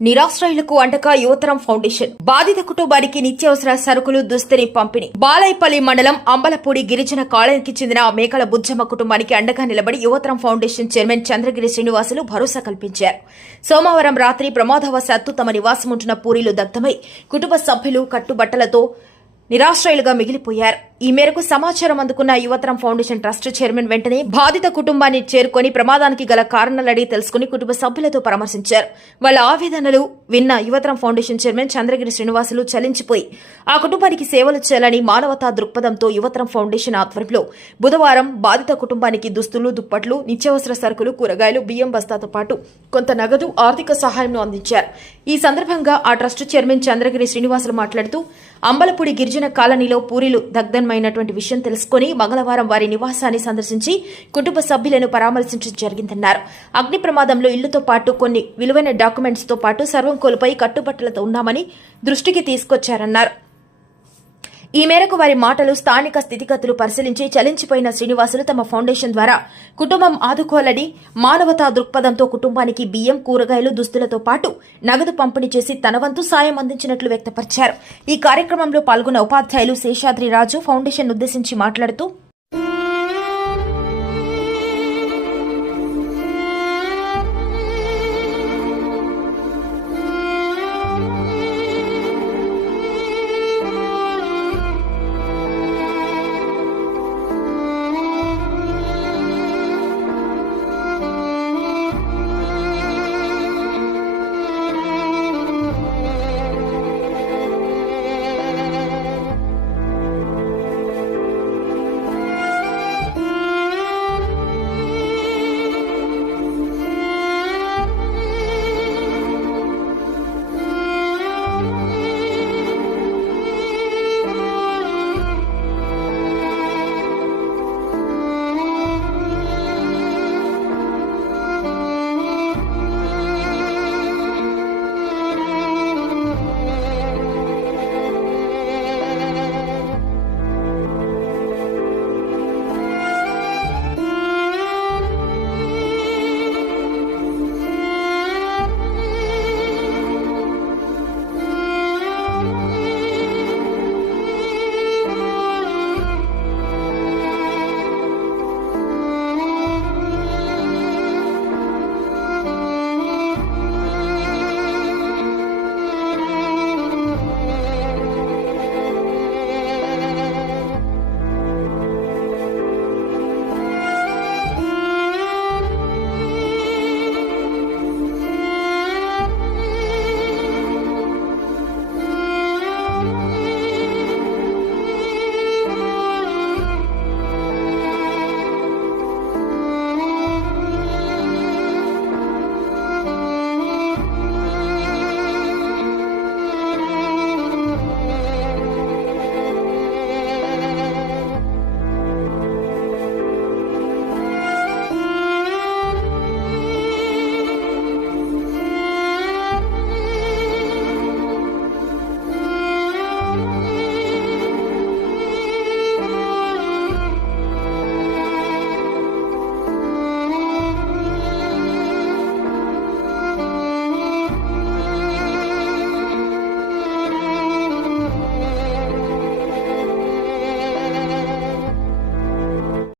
నిరాశ్రయులకు అండగా యువతరం ఫౌండేషన్ బాధిత కుటుంబానికి నిత్యావసర సరుకులు దుస్తని పంపిణీ బాలైపల్లి మండలం అంబలపూడి గిరిజన కాలనీకి చెందిన మేకల బుజ్జమ్మ కుటుంబానికి అండగా నిలబడి యువతరం ఫౌండేషన్ చైర్మన్ చంద్రగిరి శ్రీనివాసులు భరోసా కల్పించారు. సోమవారం రాత్రి ప్రమాదవశాత్తు తమ నివాసముంటున్న పూరీలు దగ్ధమై కుటుంబ సభ్యులు కట్టుబట్టలతో నిరాశ్రయులుగా మిగిలిపోయారు. ఈ మేరకు సమాచారం అందుకున్న యువతరం ఫౌండేషన్ ట్రస్ట్ చైర్మన్ వెంటనే బాధిత కుటుంబాన్ని చేరుకొని ప్రమాదానికి గల కారణాలడిగి తెలుసుకుని కుటుంబ సభ్యులతో పరామర్శించారు. వాళ్ళ ఆవేదనలు విన్న యువతరం ఫౌండేషన్ చైర్మన్ చంద్రగిరి శ్రీనివాసులు చలించిపోయి ఆ కుటుంబానికి సేవలు చేయాలని మానవతా దృక్పథంతో యువతరం ఫౌండేషన్ ఆధ్వర్యంలో బుధవారం బాధిత కుటుంబానికి దుస్తులు, దుప్పట్లు, నిత్యావసర సరుకులు, కూరగాయలు, బియ్యం బస్తాతో పాటు కొంత నగదు ఆర్థిక సహాయంను అందించారు. ఈ సందర్భంగా ఆ ట్రస్ట్ చైర్మన్ చంద్రగిరి శ్రీనివాసులు మాట్లాడుతూ అంబలపూడి గిరిజన కాలనీలో పూరీలు దగ్ధమైనటువంటి విషయం తెలుసుకుని మంగళవారం వారి నివాసాన్ని సందర్శించి కుటుంబ సభ్యులను పరామర్శించడం జరిగిందన్నారు. అగ్ని ప్రమాదంలో ఇళ్లతో పాటు కొన్ని విలువైన డాక్యుమెంట్స్ తో పాటు సర్వం కోల్పోయి కట్టుబట్టలతో ఉన్నామని దృష్టికి తీసుకొచ్చారన్నారు. ఈ మేరకు వారి మాటలు స్థానిక స్థితిగతులు పరిశీలించి చలించిపోయిన శ్రీనివాసులు తమ ఫౌండేషన్ ద్వారా కుటుంబం ఆదుకోవాలని మానవతా దృక్పథంతో కుటుంబానికి బియ్యం, కూరగాయలు, దుస్తులతో పాటు నగదు పంపిణీ చేసి తన వంతు సాయం అందించినట్లు వ్యక్తపరిచారు. ఈ కార్యక్రమంలో పాల్గొన్న ఉపాధ్యాయులు శేషాద్రి రాజు ఫౌండేషన్ ఉద్దేశించి మాట్లాడుతూ